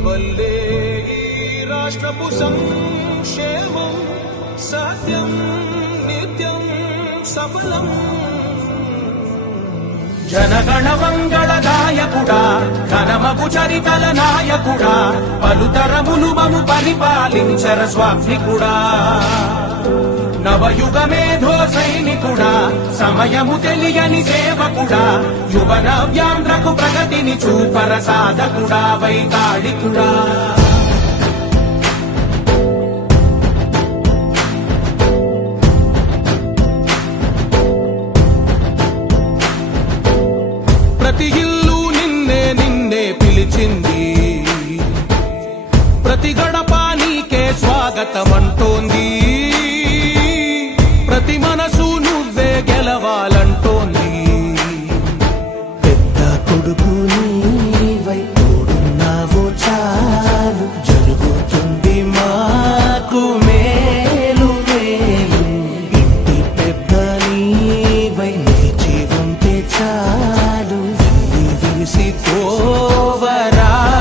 వల్లే ఈ రాష్ట్రపు సంక్షేమం సత్యం నిత్యం సఫలం. జనగణ మంగళ నాయకుడా, ఘనమగు చరితల నాయకుడా, పలుతరములు మము పరిపాలించర స్వామికుడా. నవయుగ మేధో సైనికుడా, సమయము తెలియని సేవకుడా, యువన వ్యాంధ్రకు ప్రగతిని చూపర సాధకుడా, వైతాళికుడా. ప్రతి ఇల్లు నిన్నే నిన్నే పిలిచింది, ప్రతి గడప నీకే స్వాగతమంటోంది, ప్రతి మనసు నువ్వే గెలవాలంటోంది. పెద్ద కొడుకు నీవై తోడున్నావో చాలు, జరుగుతుంది మాకు మేలు మేలు. ఇంటి పెద్ద నీవై నిలిచి ఉంటే చాలు, విరిసి పోవరా